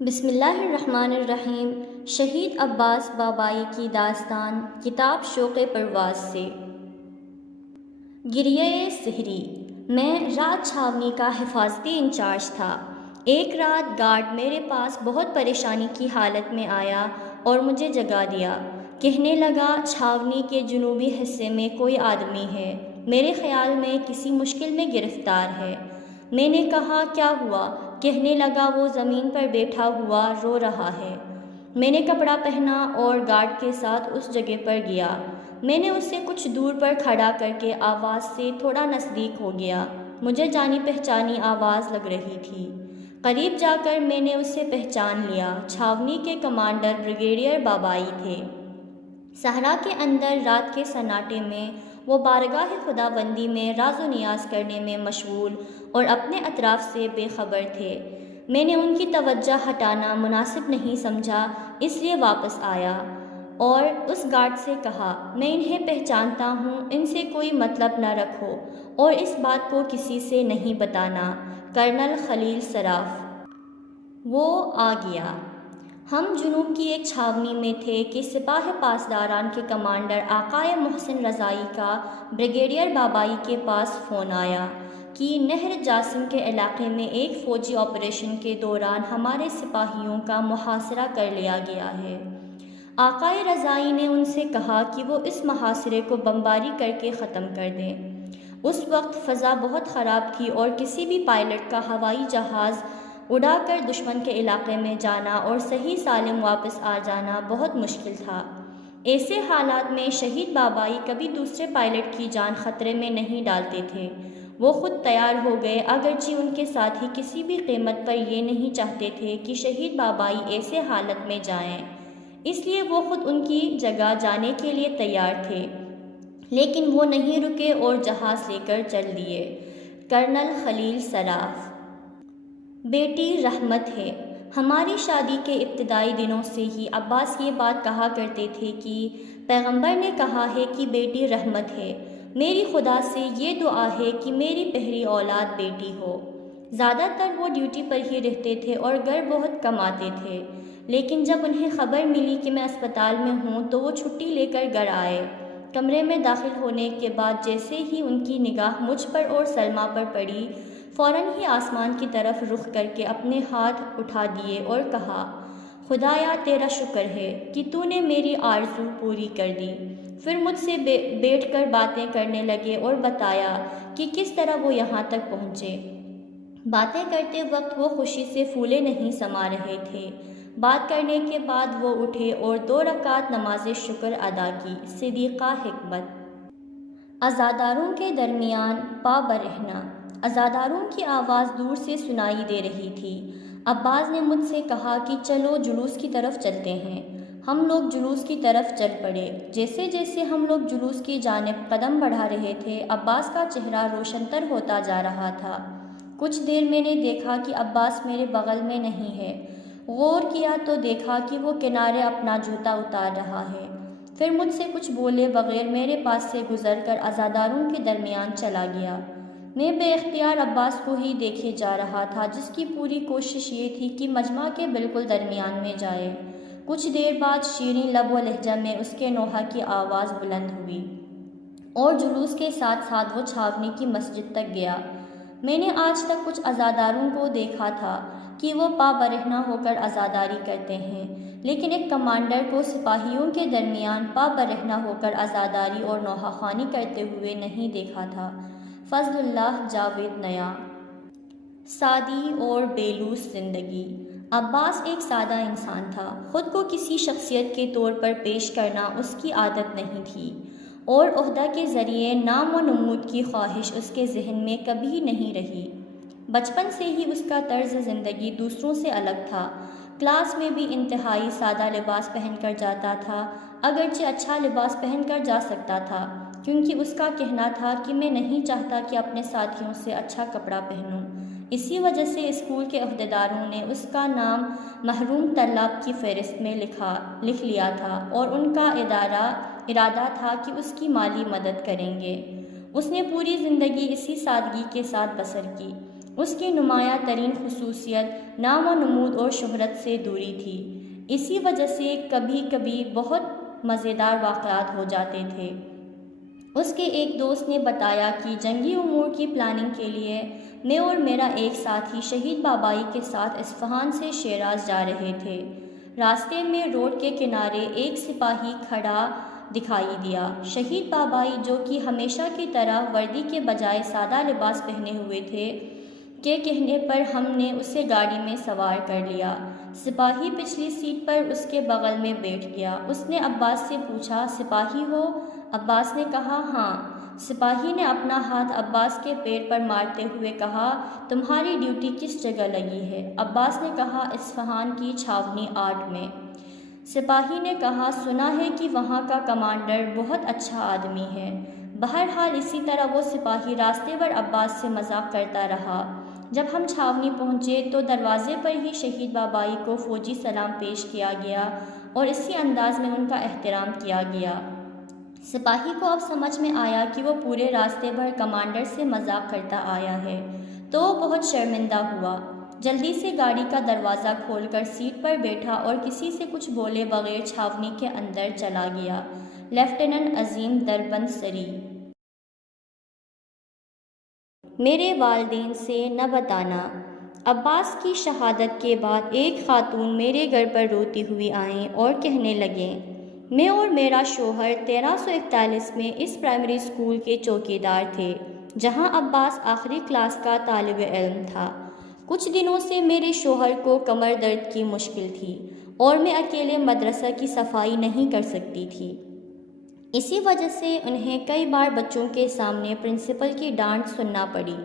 بسم اللہ الرحمن الرحیم۔ شہید عباس بابائی کی داستان کتاب شوق پرواز سے۔ گریہ سحری۔ میں رات چھاونی کا حفاظتی انچارج تھا۔ ایک رات گارڈ میرے پاس بہت پریشانی کی حالت میں آیا اور مجھے جگا دیا۔ کہنے لگا چھاونی کے جنوبی حصے میں کوئی آدمی ہے، میرے خیال میں کسی مشکل میں گرفتار ہے۔ میں نے کہا کیا ہوا؟ کہنے لگا وہ زمین پر بیٹھا ہوا رو رہا ہے۔ میں نے کپڑا پہنا اور گارڈ کے ساتھ اس جگہ پر گیا۔ میں نے اسے کچھ دور پر کھڑا کر کے آواز سے تھوڑا نزدیک ہو گیا۔ مجھے جانی پہچانی آواز لگ رہی تھی۔ قریب جا کر میں نے اسے پہچان لیا۔ چھاونی کے کمانڈر بریگیڈیئر بابائی تھے۔ صحرا کے اندر رات کے سناٹے میں وہ بارگاہ خدا بندی میں راز و نیاز کرنے میں مشغول اور اپنے اطراف سے بے خبر تھے۔ میں نے ان کی توجہ ہٹانا مناسب نہیں سمجھا، اس لیے واپس آیا اور اس گارڈ سے کہا، میں انہیں پہچانتا ہوں، ان سے کوئی مطلب نہ رکھو اور اس بات کو کسی سے نہیں بتانا۔ کرنل خلیل سراف۔ وہ آ گیا۔ ہم جنوب کی ایک چھاونی میں تھے کہ سپاہ پاسداران کے کمانڈر آقائے محسن رضائی کا بریگیڈیئر بابائی کے پاس فون آیا کہ نہر جاسم کے علاقے میں ایک فوجی آپریشن کے دوران ہمارے سپاہیوں کا محاصرہ کر لیا گیا ہے۔ آقائے رضائی نے ان سے کہا کہ وہ اس محاصرے کو بمباری کر کے ختم کر دیں۔ اس وقت فضا بہت خراب تھی اور کسی بھی پائلٹ کا ہوائی جہاز اڑا کر دشمن کے علاقے میں جانا اور صحیح سالم واپس آ جانا بہت مشکل تھا۔ ایسے حالات میں شہید بابائی کبھی دوسرے پائلٹ کی جان خطرے میں نہیں ڈالتے تھے۔ وہ خود تیار ہو گئے، اگرچہ ان کے ساتھی کسی بھی قیمت پر یہ نہیں چاہتے تھے کہ شہید بابائی ایسے حالت میں جائیں، اس لیے وہ خود ان کی جگہ جانے کے لیے تیار تھے، لیکن وہ نہیں رکے اور جہاز لے کر چل دیے۔ کرنل خلیل سراف۔ بیٹی رحمت ہے۔ ہماری شادی کے ابتدائی دنوں سے ہی عباس یہ بات کہا کرتے تھے کہ پیغمبر نے کہا ہے کہ بیٹی رحمت ہے۔ میری خدا سے یہ دعا ہے کہ میری پہلی اولاد بیٹی ہو۔ زیادہ تر وہ ڈیوٹی پر ہی رہتے تھے اور گھر بہت کم آتے تھے، لیکن جب انہیں خبر ملی کہ میں اسپتال میں ہوں تو وہ چھٹی لے کر گھر آئے۔ کمرے میں داخل ہونے کے بعد جیسے ہی ان کی نگاہ مجھ پر اور سلمیٰ پر پڑی، فوراً ہی آسمان کی طرف رخ کر کے اپنے ہاتھ اٹھا دیے اور کہا، خدایا تیرا شکر ہے کہ تو نے میری آرزو پوری کر دی۔ پھر مجھ سے بیٹھ کر باتیں کرنے لگے اور بتایا کہ کس طرح وہ یہاں تک پہنچے۔ باتیں کرتے وقت وہ خوشی سے پھولے نہیں سما رہے تھے۔ بات کرنے کے بعد وہ اٹھے اور 2 رکعت نماز شکر ادا کی۔ صدیقہ حکمت۔ عزاداروں کے درمیان پا برہنہ۔ عزاداروں کی آواز دور سے سنائی دے رہی تھی۔ عباس نے مجھ سے کہا کہ چلو جلوس کی طرف چلتے ہیں۔ ہم لوگ جلوس کی طرف چل پڑے۔ جیسے جیسے ہم لوگ جلوس کی جانب قدم بڑھا رہے تھے، عباس کا چہرہ روشنتر ہوتا جا رہا تھا۔ کچھ دیر میں نے دیکھا کہ عباس میرے بغل میں نہیں ہے۔ غور کیا تو دیکھا کہ وہ کنارے اپنا جوتا اتار رہا ہے۔ پھر مجھ سے کچھ بولے بغیر میرے پاس سے گزر کر عزاداروں کے درمیان چلا گیا۔ میں بے اختیار عباس کو ہی دیکھے جا رہا تھا، جس کی پوری کوشش یہ تھی کہ مجمع کے بالکل درمیان میں جائے۔ کچھ دیر بعد شیریں لب و لہجہ میں اس کے نوحہ کی آواز بلند ہوئی اور جلوس کے ساتھ ساتھ وہ چھاونی کی مسجد تک گیا۔ میں نے آج تک کچھ عزاداروں کو دیکھا تھا کہ وہ پا برہنہ ہو کر عزاداری کرتے ہیں، لیکن ایک کمانڈر کو سپاہیوں کے درمیان پا برہنہ ہو کر عزاداری اور نوحہ خوانی کرتے ہوئے نہیں دیکھا تھا۔ فضل اللہ جاوید نیا۔ سادی اور بیلوس زندگی۔ عباس ایک سادہ انسان تھا۔ خود کو کسی شخصیت کے طور پر پیش کرنا اس کی عادت نہیں تھی اور عہدہ کے ذریعے نام و نمود کی خواہش اس کے ذہن میں کبھی نہیں رہی۔ بچپن سے ہی اس کا طرز زندگی دوسروں سے الگ تھا۔ کلاس میں بھی انتہائی سادہ لباس پہن کر جاتا تھا، اگرچہ اچھا لباس پہن کر جا سکتا تھا، کیونکہ اس کا کہنا تھا کہ میں نہیں چاہتا کہ اپنے ساتھیوں سے اچھا کپڑا پہنوں۔ اسی وجہ سے اسکول کے عہدیداروں نے اس کا نام محروم طلاب کی فہرست میں لکھ لیا تھا اور ان کا ارادہ تھا کہ اس کی مالی مدد کریں گے۔ اس نے پوری زندگی اسی سادگی کے ساتھ بسر کی۔ اس کی نمایاں ترین خصوصیت نام و نمود اور شہرت سے دوری تھی۔ اسی وجہ سے کبھی کبھی بہت مزیدار واقعات ہو جاتے تھے۔ اس کے ایک دوست نے بتایا کہ جنگی امور کی پلاننگ کے لیے میں اور میرا ایک ساتھی شہید بابائی کے ساتھ اصفہان سے شیراز جا رہے تھے۔ راستے میں روڈ کے کنارے ایک سپاہی کھڑا دکھائی دیا۔ شہید بابائی، جو کہ ہمیشہ کی طرح وردی کے بجائے سادہ لباس پہنے ہوئے تھے، کے کہنے پر ہم نے اسے گاڑی میں سوار کر لیا۔ سپاہی پچھلی سیٹ پر اس کے بغل میں بیٹھ گیا۔ اس نے عباس سے پوچھا، سپاہی ہو؟ عباس نے کہا، ہاں۔ سپاہی نے اپنا ہاتھ عباس کے پیر پر مارتے ہوئے کہا، تمہاری ڈیوٹی کس جگہ لگی ہے؟ عباس نے کہا، اصفہان کی چھاؤنی 8 میں۔ سپاہی نے کہا، سنا ہے کہ وہاں کا کمانڈر بہت اچھا آدمی ہے۔ بہرحال اسی طرح وہ سپاہی راستے بھر عباس سے مذاق کرتا رہا۔ جب ہم چھاؤنی پہنچے تو دروازے پر ہی شہید بابائی کو فوجی سلام پیش کیا گیا اور اسی انداز میں ان کا احترام کیا گیا۔ سپاہی کو اب سمجھ میں آیا کہ وہ پورے راستے بھر کمانڈر سے مذاق کرتا آیا ہے، تو وہ بہت شرمندہ ہوا۔ جلدی سے گاڑی کا دروازہ کھول کر سیٹ پر بیٹھا اور کسی سے کچھ بولے بغیر چھاؤنی کے اندر چلا گیا۔ لیفٹیننٹ عظیم دربند سری۔ میرے والدین سے نہ بتانا۔ عباس کی شہادت کے بعد ایک خاتون میرے گھر پر روتی ہوئی آئیں اور کہنے لگیں، میں اور میرا شوہر 1341 میں اس پرائمری اسکول کے چوکیدار تھے جہاں عباس آخری کلاس کا طالب علم تھا۔ کچھ دنوں سے میرے شوہر کو کمر درد کی مشکل تھی اور میں اکیلے مدرسہ کی صفائی نہیں کر سکتی تھی۔ اسی وجہ سے انہیں کئی بار بچوں کے سامنے پرنسپل کی ڈانٹ سننا پڑی۔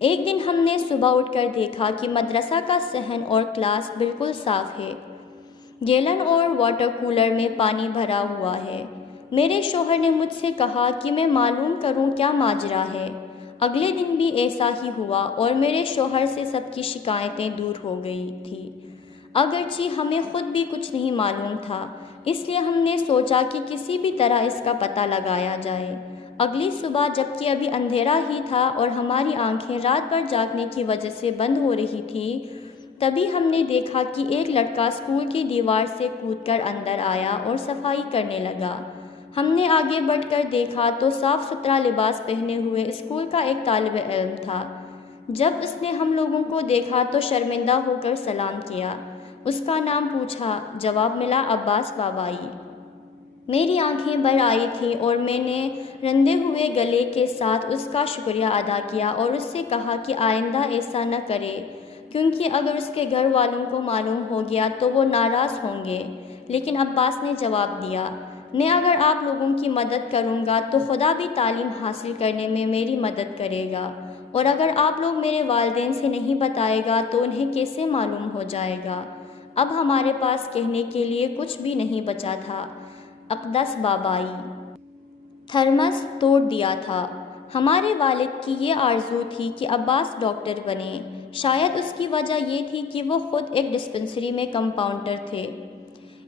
ایک دن ہم نے صبح اٹھ کر دیکھا کہ مدرسہ کا صحن اور کلاس بالکل صاف ہے۔ گیلن اور واٹر کولر میں پانی بھرا ہوا ہے۔ میرے شوہر نے مجھ سے کہا کہ میں معلوم کروں کیا ماجرا ہے۔ اگلے دن بھی ایسا ہی ہوا اور میرے شوہر سے سب کی شکایتیں دور ہو گئی تھی، اگرچہ ہمیں خود بھی کچھ نہیں معلوم تھا، اس لیے ہم نے سوچا کہ کسی بھی طرح اس کا پتہ لگایا جائے۔ اگلی صبح جبکہ ابھی اندھیرا ہی تھا اور ہماری آنکھیں رات بھر جاگنے کی وجہ سے بند ہو رہی تھی، تبھی ہم نے دیکھا کہ ایک لڑکا اسکول کی دیوار سے کود کر اندر آیا اور صفائی کرنے لگا۔ ہم نے آگے بڑھ کر دیکھا تو صاف ستھرا لباس پہنے ہوئے اسکول کا ایک طالب علم تھا۔ جب اس نے ہم لوگوں کو دیکھا تو شرمندہ ہو کر سلام کیا۔ اس کا نام پوچھا، جواب ملا عباس بابائی۔ میری آنکھیں بھر آئی تھیں اور میں نے رندے ہوئے گلے کے ساتھ اس کا شکریہ ادا کیا اور اس سے کہا کہ آئندہ ایسا نہ کرے، کیونکہ اگر اس کے گھر والوں کو معلوم ہو گیا تو وہ ناراض ہوں گے۔ لیکن عباس نے جواب دیا، میں اگر آپ لوگوں کی مدد کروں گا تو خدا بھی تعلیم حاصل کرنے میں میری مدد کرے گا، اور اگر آپ لوگ میرے والدین سے نہیں بتائے گا تو انہیں کیسے معلوم ہو جائے گا؟ اب ہمارے پاس کہنے کے لیے کچھ بھی نہیں بچا تھا۔ اقدس بابائی تھرمس توڑ دیا تھا۔ ہمارے والد کی یہ آرزو تھی کہ عباس ڈاکٹر بنے۔ شاید اس کی وجہ یہ تھی کہ وہ خود ایک ڈسپنسری میں کمپاؤنڈر تھے۔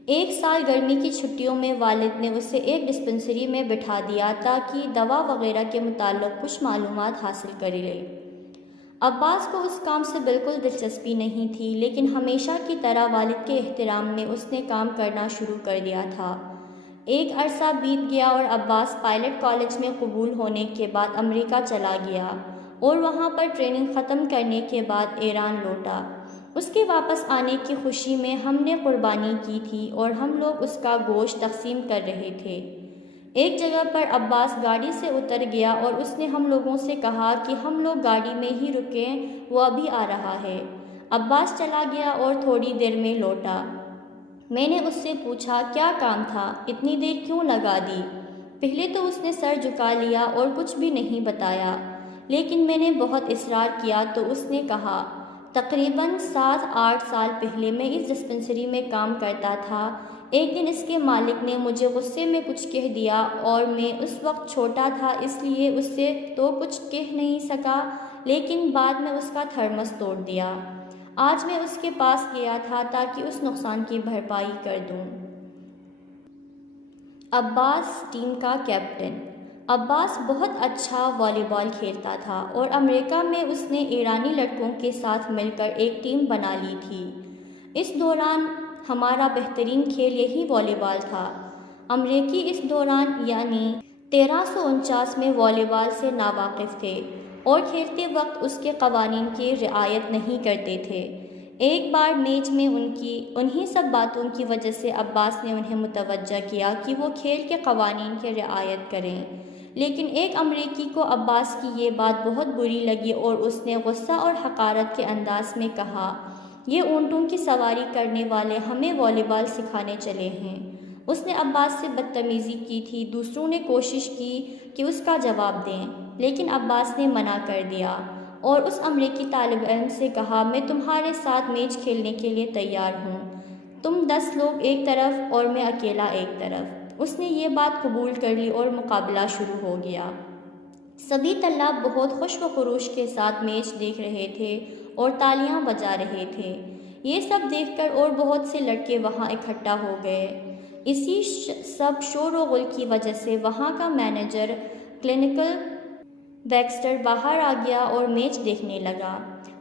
ایک سال گرمی کی چھٹیوں میں والد نے اسے ایک ڈسپنسری میں بٹھا دیا تاکہ دوا وغیرہ کے متعلق کچھ معلومات حاصل کر لے۔ عباس کو اس کام سے بالکل دلچسپی نہیں تھی، لیکن ہمیشہ کی طرح والد کے احترام میں اس نے کام کرنا شروع کر دیا تھا۔ ایک عرصہ بیت گیا اور عباس پائلٹ کالج میں قبول ہونے کے بعد امریکہ چلا گیا اور وہاں پر ٹریننگ ختم کرنے کے بعد ایران لوٹا۔ اس کے واپس آنے کی خوشی میں ہم نے قربانی کی تھی اور ہم لوگ اس کا گوشت تقسیم کر رہے تھے۔ ایک جگہ پر عباس گاڑی سے اتر گیا اور اس نے ہم لوگوں سے کہا کہ ہم لوگ گاڑی میں ہی رکیں، وہ ابھی آ رہا ہے۔ عباس چلا گیا اور تھوڑی دیر میں لوٹا۔ میں نے اس سے پوچھا، کیا کام تھا؟ اتنی دیر کیوں لگا دی؟ پہلے تو اس نے سر جھکا لیا اور کچھ بھی نہیں بتایا، لیکن میں نے بہت اصرار کیا تو اس نے کہا، تقریباً 7-8 سال پہلے میں اس ڈسپنسری میں کام کرتا تھا۔ ایک دن اس کے مالک نے مجھے غصے میں کچھ کہہ دیا اور میں اس وقت چھوٹا تھا اس لیے اس سے تو کچھ کہہ نہیں سکا، لیکن بعد میں اس کا تھرمس توڑ دیا۔ آج میں اس کے پاس گیا تھا تاکہ اس نقصان کی بھرپائی کر دوں۔ عباس ٹیم کا کیپٹن۔ عباس بہت اچھا والی بال کھیلتا تھا اور امریکہ میں اس نے ایرانی لڑکوں کے ساتھ مل کر ایک ٹیم بنا لی تھی۔ اس دوران ہمارا بہترین کھیل یہی والی بال تھا۔ امریکی اس دوران یعنی 1349 میں والی بال سے ناواقف تھے اور کھیلتے وقت اس کے قوانین کی رعایت نہیں کرتے تھے۔ ایک بار میچ میں انہی سب باتوں کی وجہ سے عباس نے انہیں متوجہ کیا کہ وہ کھیل کے قوانین کی رعایت کریں، لیکن ایک امریکی کو عباس کی یہ بات بہت بری لگی اور اس نے غصہ اور حقارت کے انداز میں کہا، یہ اونٹوں کی سواری کرنے والے ہمیں والی بال سکھانے چلے ہیں۔ اس نے عباس سے بدتمیزی کی تھی۔ دوسروں نے کوشش کی کہ اس کا جواب دیں، لیکن عباس نے منع کر دیا اور اس امریکی طالب علم سے کہا، میں تمہارے ساتھ میچ کھیلنے کے لیے تیار ہوں، تم 10 لوگ ایک طرف اور میں اکیلا ایک طرف۔ اس نے یہ بات قبول کر لی اور مقابلہ شروع ہو گیا۔ سبھی طلاب بہت خوش و خروش کے ساتھ میچ دیکھ رہے تھے اور تالیاں بجا رہے تھے۔ یہ سب دیکھ کر اور بہت سے لڑکے وہاں اکٹھا ہو گئے۔ اسی سب شور و غل کی وجہ سے وہاں کا مینیجر کلینکل ویکسٹر باہر آ گیا اور میچ دیکھنے لگا۔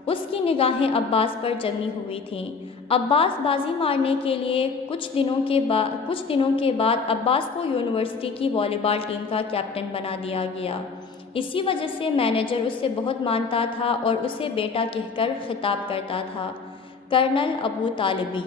اس کی نگاہیں عباس پر جمی ہوئی تھیں۔ عباس بازی مارنے کے لیے کچھ دنوں کے بعد عباس کو یونیورسٹی کی والی بال ٹیم کا کیپٹن بنا دیا گیا۔ اسی وجہ سے مینیجر اس سے بہت مانتا تھا اور اسے بیٹا کہہ کر خطاب کرتا تھا۔ کرنل ابو طالبی